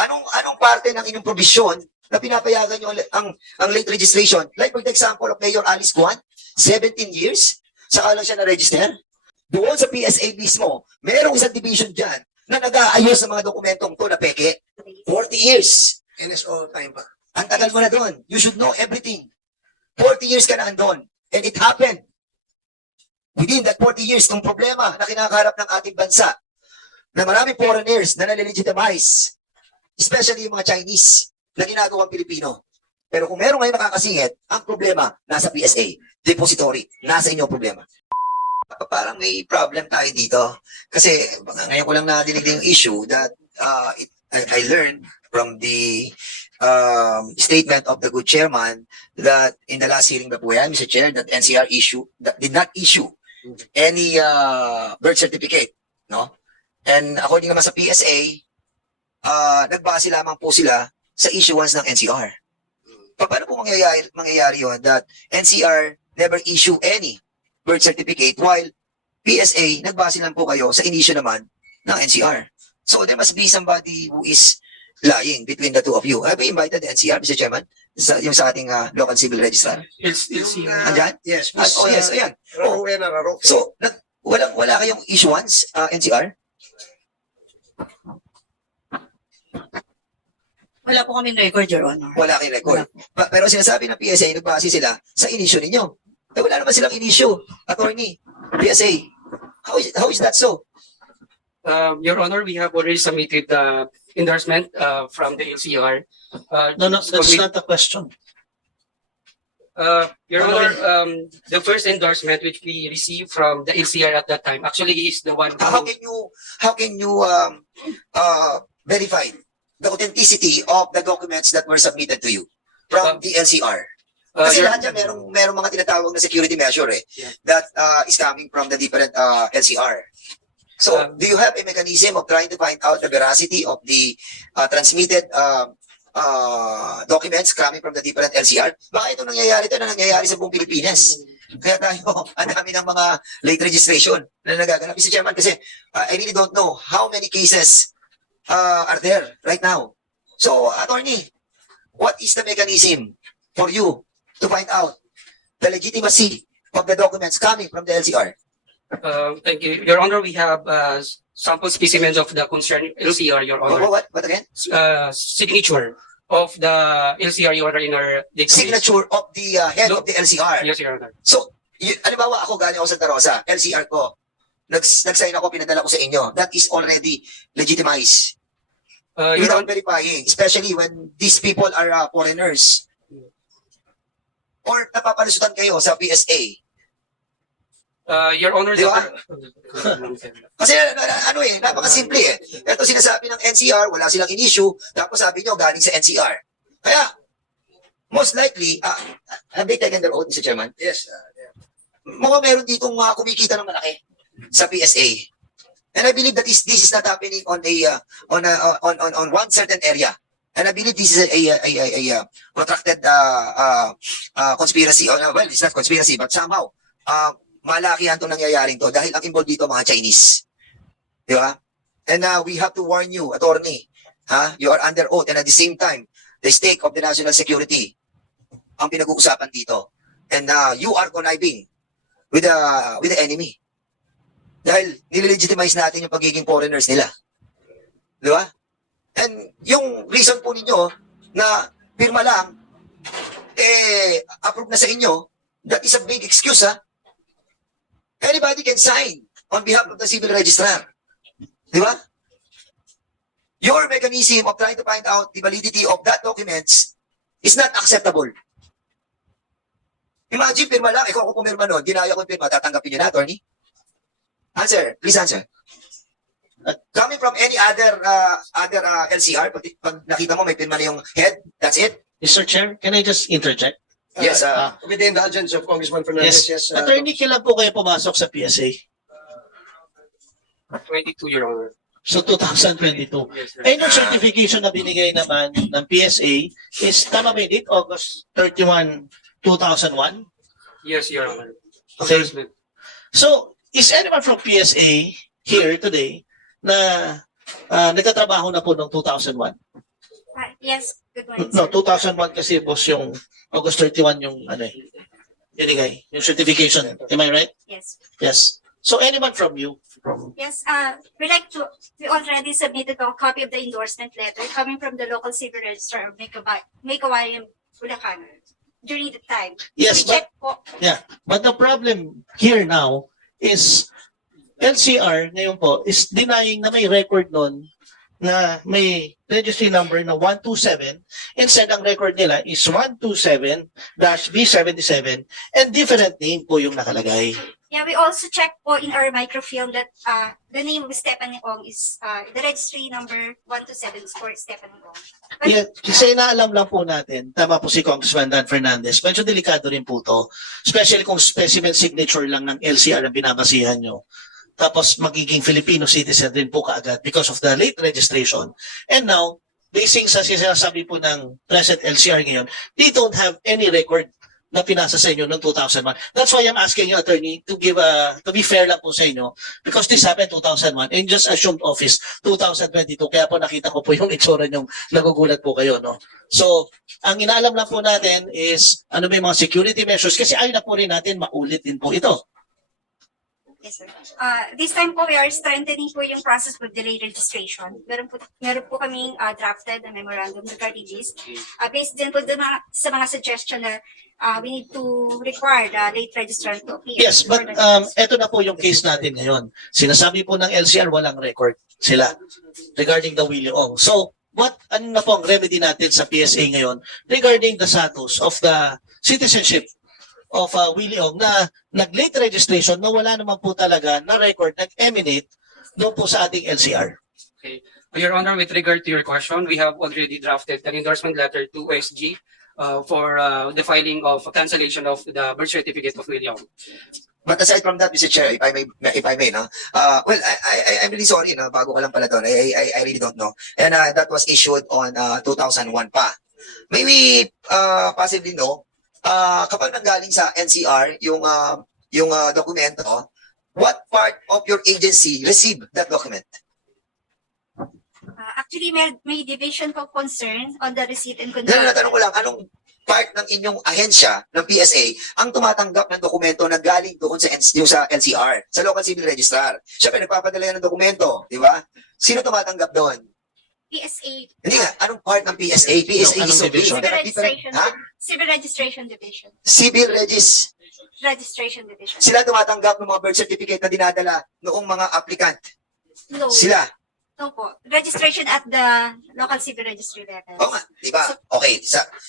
Anong parte ng inyong provision na pinapayagan nyo ang late registration? Like for the example of Mayor Alice Guan, 17 years, saka lang siya na-register. Doon sa PSA mismo, merong isang division dyan na nag-aayos ng mga dokumentong to na peke. 40 years. NSO time pa. Ang tagal mo na doon. You should know everything. 40 years ka na andon. And it happened. Within that 40 years, itong problema na kinakaharap ng ating bansa, na maraming foreigners na nalilegitimize, especially yung mga Chinese, na ginagawang Pilipino. Pero kung meron ngayon nakakasingit, ang problema nasa PSA, depository, nasa inyo ang problema. Parang may problem tayo dito. Kasi ngayon ko lang nadinig yung issue that I learned from the statement of the good chairman that in the last hearing na po yan, Mr. Chair, that NCR did not issue any birth certificate, no? And according naman sa PSA, nagbase lamang po sila sa issuance ng NCR. Paano po mangyayari yun that NCR never issue any birth certificate while PSA nagbase lang po kayo sa inisyo naman ng NCR? So there must be somebody who is lying between the two of you. Have you invited the NCR, Mr. Chairman? Yung sa ating local civil registrar? Andyan? Yes. Oh yes, ayan. Oh. Raro. So, wala kayong issuance, NCR? Wala po kaming record, Your Honor. Wala kayong record. Pero sinasabi ng PSA, nagbase sila sa inisyo ninyo. Eh, wala naman silang inisyo, attorney, PSA. How is that so? Your Honor, we have already submitted the endorsement from the LCR. No, that's not the question. Your Honor, the first endorsement which we received from the LCR at that time actually is the one. How can you verify the authenticity of the documents that were submitted to you from the LCR? Kasi lahat yan, merong mga tinatawag na security measure that is coming from the different LCR. So, do you have a mechanism of trying to find out the veracity of the transmitted documents coming from the different LCR? Baka ito nangyayari sa buong Pilipinas. Kaya tayo, ang dami ng mga late registration na nagaganap. Mr. Chairman, kasi I really don't know how many cases are there right now. So, attorney, what is the mechanism for you to find out the legitimacy of the documents coming from the LCR? Thank you. Your Honor, we have sample specimens of the concerned LCR, Your Honor. What again? Signature of the LCR, Your Honor, in our database. Signature of the head of the LCR. Yes, Your Honor. So, halimbawa ako galing ako sa Santa Rosa, LCR ko, nag-sign ako, pinadala ko sa inyo. That is already legitimized. Your Without Honor, verifying, especially when these people are foreigners. Or napapalusutan kayo sa PSA. Your Honor, Di ba? Kasi napakasimple eh. Ito sinasabi ng NCR, wala silang in-issue, tapos sabi nyo galing sa NCR. Kaya, most likely, have they taken their oath, Mr. Chairman? Yes. Mukhang meron ditong kumikita ng malaki sa PSA. And I believe that this is not happening on one certain area. And I believe this is a protracted conspiracy. Well, it's not conspiracy, but somehow, malakihan itong nangyayaring to dahil ang involved dito mga Chinese. Di ba? And we have to warn you, attorney, you are under oath and at the same time, the stake of the national security ang pinag-uusapan dito. And you are conniving with the enemy. Dahil nililegitimize natin yung pagiging foreigners nila. Di ba? And yung reason po ninyo na pirma lang, approve na sa inyo, that is a big excuse, Anybody can sign on behalf of the civil registrar. Di ba? Your mechanism of trying to find out the validity of that documents is not acceptable. Imagine, pirma lang, ikaw kung pumirma nun, ginaya ko pirma, tatanggapin niyo na, attorney? Answer, please answer. Coming from any other LCR, pag nakita mo may pirma na yung head, that's it? Mr. Chair, can I just interject? Yes, With the indulgence of Congressman Fernandez, Yes. yes. Attorney, kailan po kayo pumasok sa PSA? 22, Your Honor. So 2022. Yes, sir. Eh, nung certification na binigay naman ng PSA is tama ba yun? August 31, 2001? Yes, Your Honor. Okay. So, is anyone from PSA here today na nagtatrabaho na po noong 2001. Yes, good morning, No, sir. 2001 kasi boss yung August 31 yung ano eh, binigay, yung certification. Am I right? Yes. Yes. So anyone from you? Yes, we already submitted a copy of the endorsement letter coming from the local civil registrar of Maykawayan, Bulacan during the time. Yes, We checked po, But the problem here now is LCR ngayon po is denying na may record nun na may registry number na 127. Instead, ang record nila is 127-B77 and different name po yung nakalagay. yeah, we also checked po in our microfilm that the name of Stephanie Ong is the registry number 127 is for Stephanie Ong. But, Yeah, kasi naalam lang po natin, tama po si Congressman Dan Fernandez, medyo delikado rin po to. Especially kung specimen signature lang ng LCR ang binabasihan nyo. Tapos magiging Filipino citizen din po kaagad because of the late registration. And now, basing sa sinasabi po ng present LCR ngayon, they don't have any record na pinasa sa inyo noong 2001. That's why I'm asking you, attorney, to be fair lang po sa inyo because this happened 2001 and just assumed office 2022. Kaya po nakita ko po yung itsura nyong nagugulat po kayo, no? So, ang inaalam lang po natin is ano ba yung mga security measures kasi ayaw na po rin natin maulit din po ito. yes, sir. This time po, we are strengthening po yung process with delayed registration. Meron po kaming drafted na memorandum regarding this. Based din po sa mga suggestion na we need to require the late registrar to appear. Yes, but eto na po yung case natin ngayon. Sinasabi po ng LCR walang record sila regarding the Willie Ong. So, ano na po ang remedy natin sa PSA ngayon regarding the status of the citizenship of Willie Ong na nag-late registration na wala naman po talaga na record nag-emanate doon po sa ating LCR. Your Honor, with regard to your question, we have already drafted an endorsement letter to OSG for the filing of cancellation of the birth certificate of William. But aside from that, Mr. Chair, if I may, no? Well, I'm really sorry, no? Bago ka lang pala doon. I really don't know. And that was issued on 2001 pa. May we possibly know, kapag nanggaling sa NCR yung dokumento, what part of your agency received that document? Actually, may division of concern on the receipt and Dahil control. natanong ko lang, anong part ng inyong ahensya ng PSA ang tumatanggap ng dokumento na galing doon sa LCR, sa Local Civil Registrar? Siyempre, nagpapadala yan ng dokumento, di ba? Sino tumatanggap doon? PSA. Hindi nga, anong part ng PSA? PSA Anong is so big. division? There are different, Civil Registration Division. Civil Regis. Registration Division. Sila tumatanggap ng mga birth certificate na dinadala noong mga applicant. No. Sila. No po. Registration at the local civil registry level. Oo nga, di ba? Okay,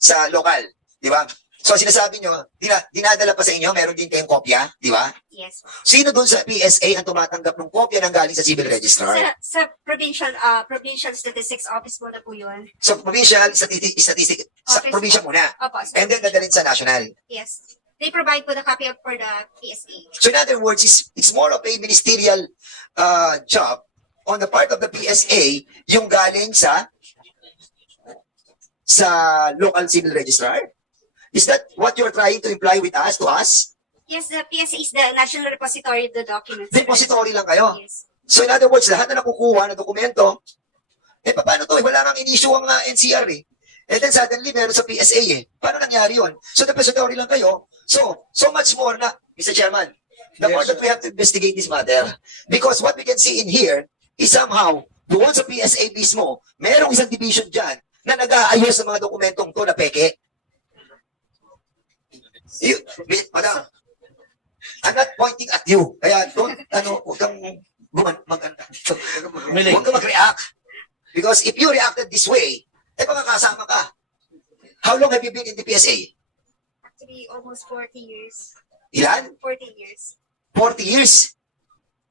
sa local, di ba? So sinasabi nyo, dinadala pa sa inyo, meron din kayong kopya, di ba? Yes. Sino doon sa PSA ang tumatanggap ng kopya ng galing sa Civil Registrar? Sa provincial statistics office mo na po yun. So provincial statistic sa Office probinsya po. muna. Opo. And then dadalhin sa national. Yes. They provide po the copy for the PSA. So in other words, it's more of a ministerial job on the part of the PSA yung galing sa local civil registrar. Is that what you're trying to imply with us, to us? Yes, the PSA is the National Repository of the Documents. Depository lang kayo. Yes. So in other words, lahat na nakukuha na dokumento, paano to? Wala nang in-issue ang NCR eh. And then suddenly, meron sa PSA eh. Paano nangyari yun? So depository lang kayo. So much more na, Mr. Chairman, the more that we have to investigate this matter. Because what we can see in here is somehow, doon sa PSA mismo, merong isang division dyan na nag-aayos sa mga dokumentong to na peke. Madam, I'm not pointing at you. Kaya huwag kang maganda. Huwag kang mag-react. Because if you reacted this way, makakasama ka. How long have you been in the PSA? Actually, almost 40 years. Ilan? 40 years. 40 years.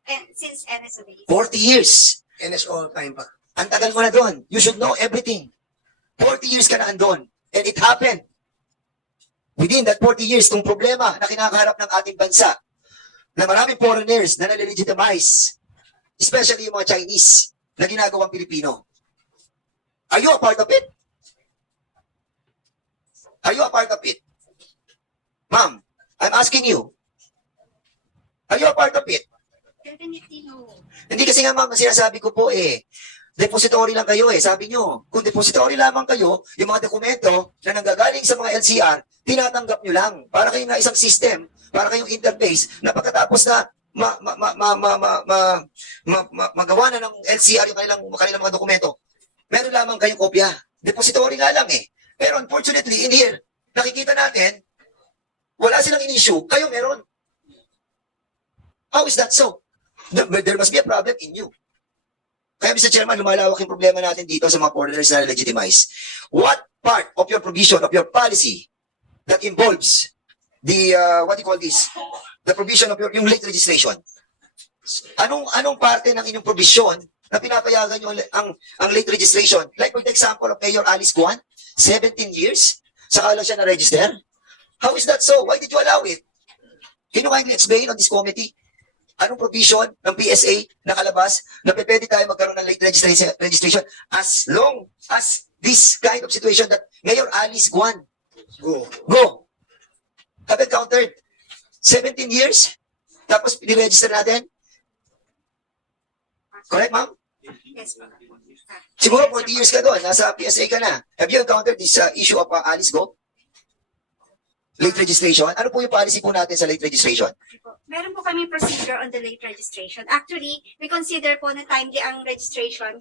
And since NSO. 40 years. NSO time pa. Ang tagal mo na doon. You should know everything. 40 years ka na andon. And it happened. Within that 40 years, itong problema na kinakaharap ng ating bansa, na maraming foreigners na nalilegitimize, especially yung mga Chinese, na ginagawang Pilipino. Are you a part of it? Are you a part of it? Ma'am, I'm asking you. Are you a part of it? Definitely no. Hindi kasi nga ma'am, ang sinasabi ko po depository lang kayo sabi nyo. Kung depository lamang kayo, yung mga dokumento na nanggagaling sa mga LCR, tinatanggap nyo lang. Para kayong na isang system, para kayong interface, na pagkatapos na magawa na ng LCR yung kanilang mga dokumento, meron lamang kayong kopya. Depository nga lang Pero unfortunately, in here, nakikita natin, wala silang in-issue, kayo meron. How is that so? There must be a problem in you. Kaya Mr. Chairman, lumalawak yung problema natin dito sa mga foreigners na legitimize. What part of your provision, of your policy that involves the, what do you call this? The provision of yung late registration. Anong parte ng inyong provision na pinapayagan nyo ang late registration? Like for the example of Mayor Alice Guan, 17 years, saka lang siya na-register? How is that so? Why did you allow it? Can you kindly explain on this committee? Anong provision ng PSA nakalabas na pwede tayo magkaroon ng late registration as long as this kind of situation that Mayor Alice Guan go have encountered 17 years tapos piniregister natin? Correct, ma'am? Yes, po. Siguro 40 years ka doon, nasa PSA ka na. Have you encountered this issue of Alice Go? Late registration? Ano po yung policy po natin sa late registration? Meron po kami procedure on the late registration. Actually, we consider po na timely ang registration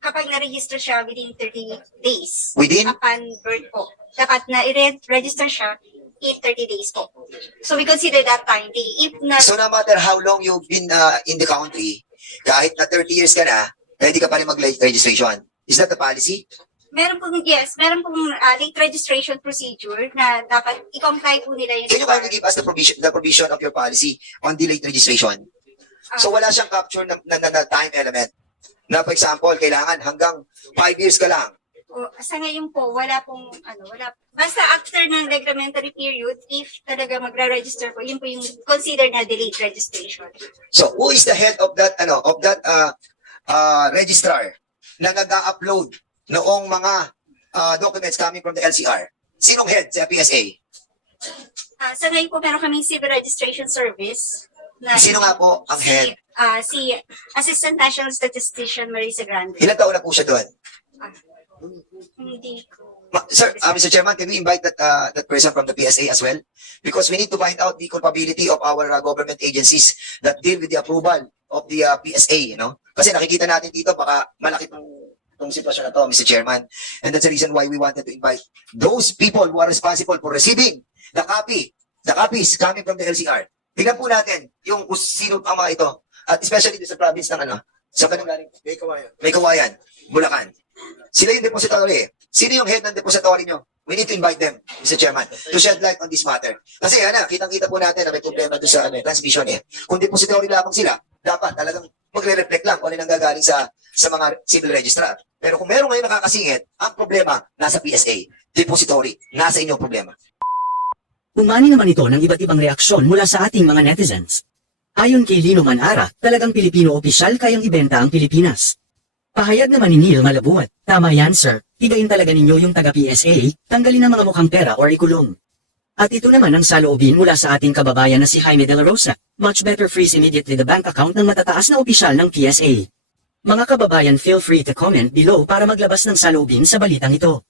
kapag na-register siya within 30 days. Within? Upon birth po. Dapat na i-register siya in 30 days po. So we consider that timely. If na, So no matter how long you've been in the country, kahit na 30 years ka na, pwede ka pa rin mag-late registration. Is that the policy? meron pong late registration procedure na dapat i-comply po nila yun. Can you kindly give us the provision of your policy on the late registration? So wala siyang capture na time element. Na for example, kailangan hanggang 5 years ka lang. Sa ngayon po, wala. Basta after ng reglementary period, if talaga magre-register po, yun po yung considered na delayed registration. So who is the head of that registrar na nag-upload noong mga documents coming from the LCR? Sinong head sa PSA? Sa ngayon po, meron kaming civil registration service. Sino nga po ang head? Si Assistant National Statistician Marisa Grande. Ilan taon na po siya doon? Hindi ko. Sir, Mr. Chairman, can we invite that person from the PSA as well? Because we need to find out the culpability of our government agencies that deal with the approval of the PSA, Kasi nakikita natin dito, baka malaki itong sitwasyon na to, Mr. Chairman. And that's the reason why we wanted to invite those people who are responsible for receiving the copies coming from the LCR. Tingnan po natin yung sino ang mga ito. At especially sa province ng sa kanong galing? May Kawayan, Bulacan. Sila yung depository. Sino yung head ng depository nyo? We need to invite them, Mr. Chairman, to shed light on this matter. Kasi kitang-kita po natin na may problema doon sa transmission Kung depository lamang sila, dapat talagang magre-reflect lang kung ano nanggagaling sa mga civil registrar. Pero kung meron ngayon nakakasingit, ang problema nasa PSA, depository, nasa inyong problema. Umani naman ito ng iba't ibang reaksyon mula sa ating mga netizens. Ayon kay Lino Manara, talagang Pilipino opisyal kayang ibenta ang Pilipinas. Pahayag naman ni Neil Malabuat, tama yan sir, tigayin talaga ninyo yung taga-PSA, tanggalin ang mga mukhang pera or ikulong. At ito naman ang saloobin mula sa ating kababayan na si Jaime De La Rosa, much better freeze immediately the bank account ng matataas na opisyal ng PSA. Mga kababayan, feel free to comment below para maglabas ng saloobin sa balitang ito.